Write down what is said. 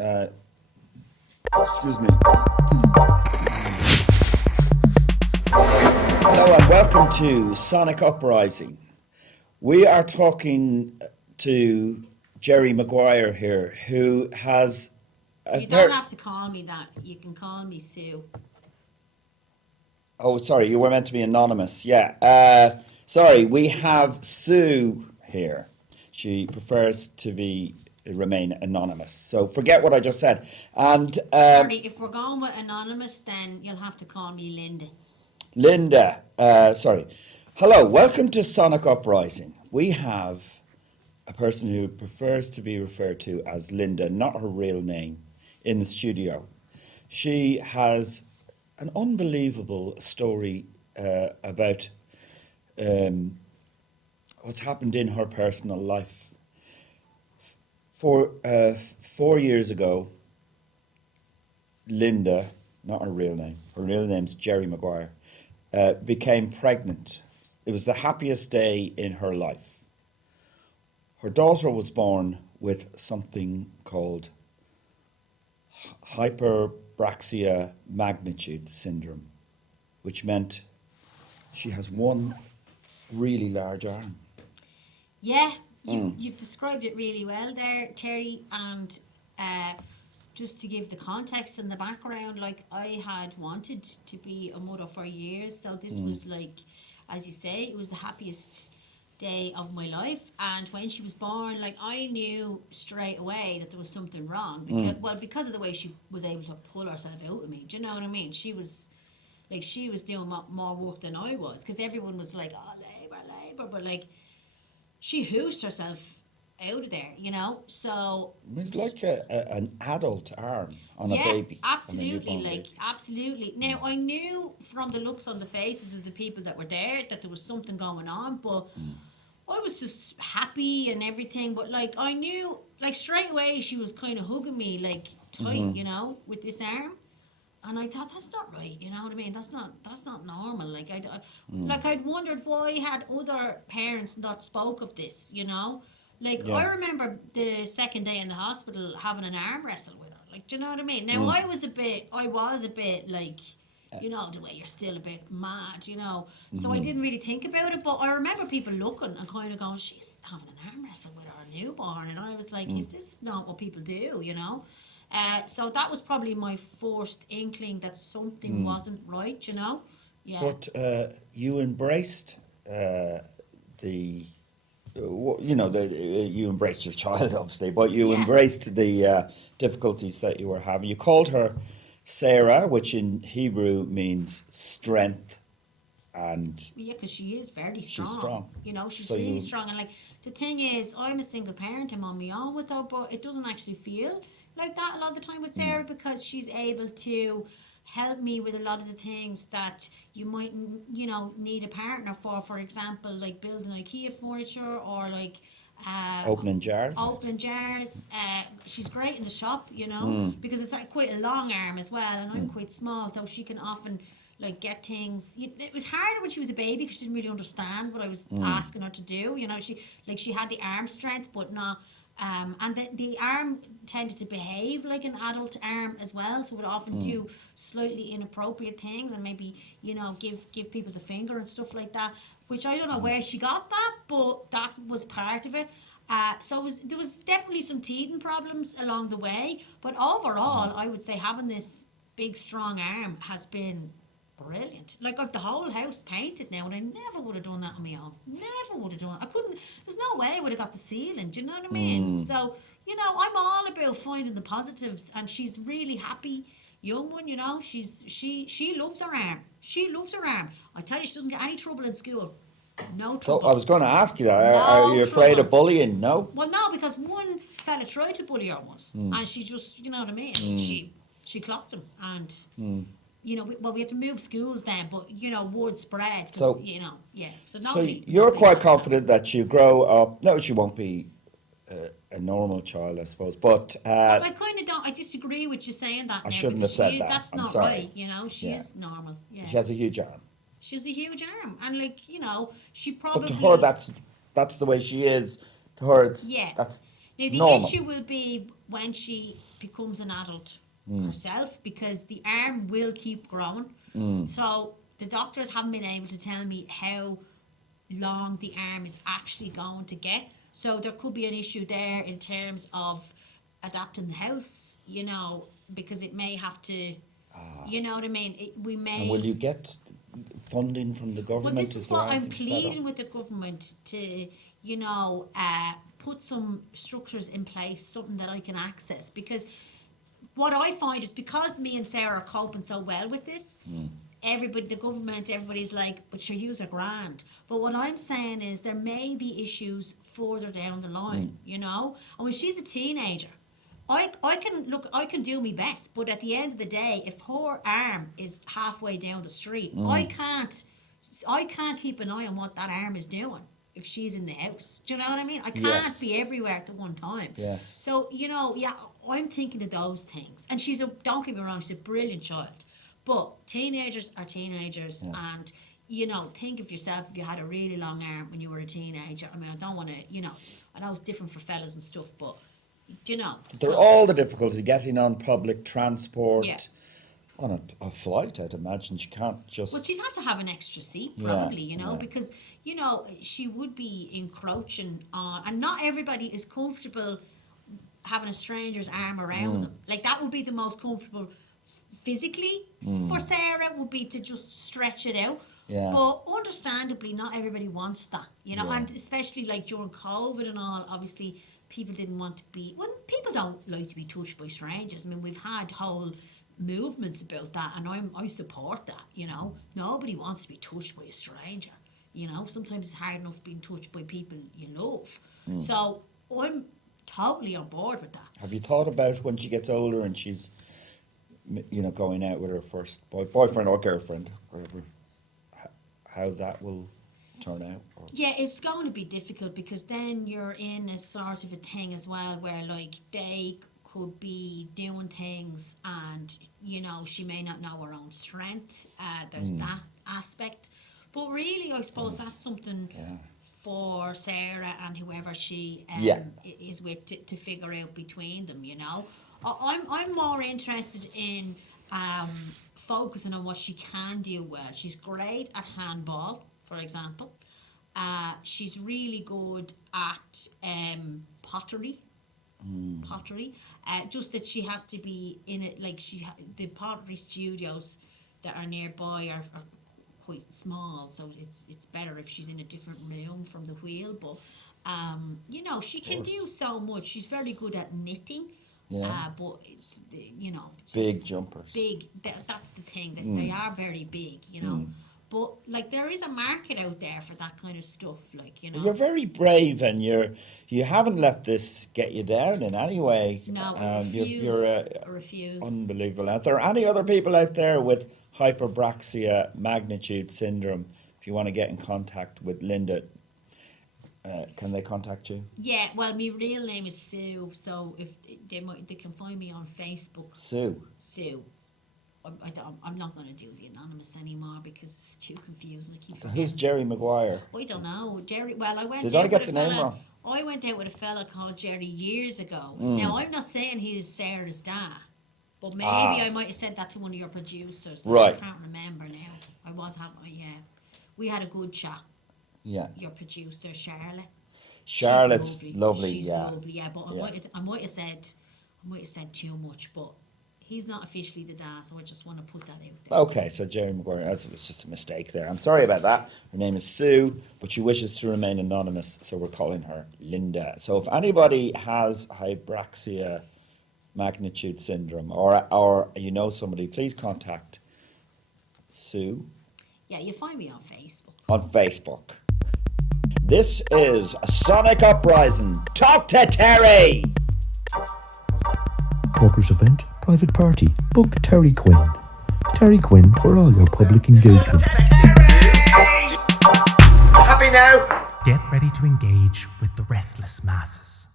Uh, Excuse me. Hello and welcome to Sonic Uprising. We are talking to Jerry Maguire here, who has a You don't very. have to call me that. You can call me Sue. Oh, sorry, you were meant to be anonymous. Yeah. Sorry, we have Sue here. She prefers to be remain anonymous. So forget what I just said. And Sorry, if we're going with anonymous, then you'll have to call me Linda. Linda, sorry. Hello, welcome to Sonic Uprising. We have a person who prefers to be referred to as Linda, not her real name, in the studio. She has an unbelievable story about um, what's happened in her personal life. 4 years ago, Linda, not her real name's Jerry Maguire, became pregnant. It was the happiest day in her life. Her daughter was born with something called Hyperbraxiamagnitude syndrome, which meant she has one really large arm. Yeah, you've described it really well there, Terry. And uh, just to give the context and the background, like I had wanted to be a mother for years, so this was like, as you say, it was the happiest day of my life. And when she was born, like I knew straight away that there was something wrong because of the way she was able to pull herself out of me. Do you know what I mean? She was doing more work than I was, because everyone was like, "Oh, labor," but like she hoosed herself out of there, you know. So It's like an adult arm on a yeah, baby, on a absolutely, newborn like baby. absolutely. Now I knew from the looks on the faces of the people that were there that there was something going on, but I was just happy and everything. But like I knew, like straight away, she was kind of hugging me like tight, you know, with this arm. And I thought that's not right, you know what I mean? That's not normal. Like I'd wondered why had other parents not spoke of this, you know? Like I Yeah. remember the second day in the hospital having an arm wrestle with her. Like, do you know what I mean? Now I was a bit like, you know, the way you're still a bit mad, you know. So I didn't really think about it, but I remember people looking and kind of going, she's having an arm wrestle with her newborn, and I was like, is this not what people do, you know? So that was probably my first inkling that something wasn't right, you know? Yeah. But you embraced the, you embraced your child, obviously, but you Yeah. embraced the difficulties that you were having. You called her Sarah, which in Hebrew means strength, and Yeah, because she is very she's strong. strong. You know, So she's really you, strong. And like, the thing is, I'm a single parent. I'm on my own with her, but it doesn't actually feel like that a lot of the time with Sarah, because she's able to help me with a lot of the things that you might, you know, need a partner for. For example, like building IKEA furniture, or like uh, opening jars. opening jars. She's great in the shop, you know, because it's like quite a long arm as well, and I'm quite small, so she can often like get things. It was harder when she was a baby because she didn't really understand what I was asking her to do. You know, she had the arm strength, but not. And the arm tended to behave like an adult arm as well, so would often do slightly inappropriate things, and maybe, you know, give people the finger and stuff like that. Which I don't know where she got that, but that was part of it. There was definitely some teething problems along the way, but overall, I would say having this big strong arm has been brilliant. Like I've the whole house painted now, and I never would have done that on my own. Never would have done it. I couldn't. There's no way I would have got the ceiling. Do you know what I mean? So you know, I'm all about finding the positives, and she's really happy. Young one, you know, she loves her arm. She loves her arm. I tell you, she doesn't get any trouble in school. No So I trouble. was going to ask you that. Are No you afraid of trouble. bullying? No. Well, no, because one fella tried to bully her once, and she just, you know what I mean. She clocked him, and you know, we had to move schools then, but you know, word spread because So you know, yeah. So So nobody, you're nobody quite got herself. confident that you grow up. No, she won't be a normal child, I suppose. But Well, I kind of don't. I disagree with you saying that I now, shouldn't because have said she is. that. That's I'm not right. sorry. You know, she Yeah, is normal. Yeah, she has a huge arm. she's a huge arm, and like, you know, she But to her, probably. that's the way she is. To her, it's Yeah. that's Now, the normal. issue will be when she becomes an adult herself, because the arm will keep growing. So the doctors haven't been able to tell me how long the arm is actually going to get. So there could be an issue there in terms of adapting the house, you know, because it may have to, you know what I mean? We may. And will you get funding from the government? Well, this is what I'm anything set up? pleading with the government to, you know, put some structures in place, something that I can access. Because what I find is, because me and Sarah are coping so well with this, everybody, the government, everybody's like, but sure, use a grand. But what I'm saying is there may be issues further down the line, you know? And when she's a teenager, I can do my best, but at the end of the day, if her arm is halfway down the street, I can't keep an eye on what that arm is doing if she's in the house. Do you know what I mean? I can't Yes. be everywhere at the one time. Yes. So, you know, yeah, I'm thinking of those things. And don't get me wrong, she's a brilliant child. But teenagers are teenagers, Yes. and, you know, think of yourself if you had a really long arm when you were a teenager. I mean, I don't want to, you know, I know it's different for fellas and stuff, but, you know. There are all the difficulty getting on public transport. Yeah. On a flight, I'd imagine she can't just. Well, she'd have to have an extra seat, Yeah, probably, you know, yeah. because, you know, she would be encroaching on, and not everybody is comfortable having a stranger's arm around them. Like, that would be the most comfortable physically for Sarah, would be to just stretch it out. Yeah. But understandably, not everybody wants that, you know, Yeah. and especially like during COVID and all, obviously people didn't want to be, well, people don't like to be touched by strangers. I mean, we've had whole movements about that, and I support that, you know. Nobody wants to be touched by a stranger, you know. Sometimes it's hard enough being touched by people you love. So I'm totally on board with that. Have you thought about when she gets older and she's, you know, going out with her first boyfriend or girlfriend, whatever, how that will turn out? Or? Yeah, it's going to be difficult, because then you're in a sort of a thing as well where, like, they could be doing things and, you know, she may not know her own strength. There's that aspect. But really, I suppose that's something for Sarah and whoever she is with to figure out between them, you know. I'm more interested in focusing on what she can do well. She's great at handball, for example. She's really good at pottery. Just that she has to be in it, like the pottery studios that are nearby are quite small, so it's better if she's in a different room from the wheel. But you know, she can do so much. She's very good at knitting. But you know, Big jumpers. big. That's the thing, that they are very big. You know. But, like, there is a market out there for that kind of stuff, like, you know. You're very brave, and you haven't let this get you down in any way. No, I refuse. You're I refuse. unbelievable. Are there any other people out there with hyperbraxiamagnitude syndrome? If you want to get in contact with Linda, can they contact you? Yeah, well, my real name is Sue, so if they can find me on Facebook. Sue. I'm not going to do the anonymous anymore because it's too confusing. I keep Who's forgetting. Jerry Maguire? I don't know. Jerry, well, I went Did out I get with the a name fella. wrong? I went out with a fella called Jerry years ago. Now, I'm not saying he's Sarah's dad, but maybe I might have said that to one of your producers. Right. I can't remember now. I was having, we had a good chat. Yeah. Your producer, Charlotte. Charlotte's She's lovely, She's yeah. lovely, yeah. But Yeah. I might have said too much, but he's not officially the dad, so I just want to put that out there. Okay, so Jerry Maguire, that was just a mistake there. I'm sorry about that. Her name is Sue, but she wishes to remain anonymous, so we're calling her Linda. So if anybody has hyperbraxia magnitude syndrome, or you know somebody, please contact Sue Yeah, you find me on Facebook. on Facebook. This is Sonic Uprising. Talk to Terry! Corporate event, private party. Book Terry Quinn. Terry Quinn for all your public engagements. Happy now? Get ready to engage with the restless masses.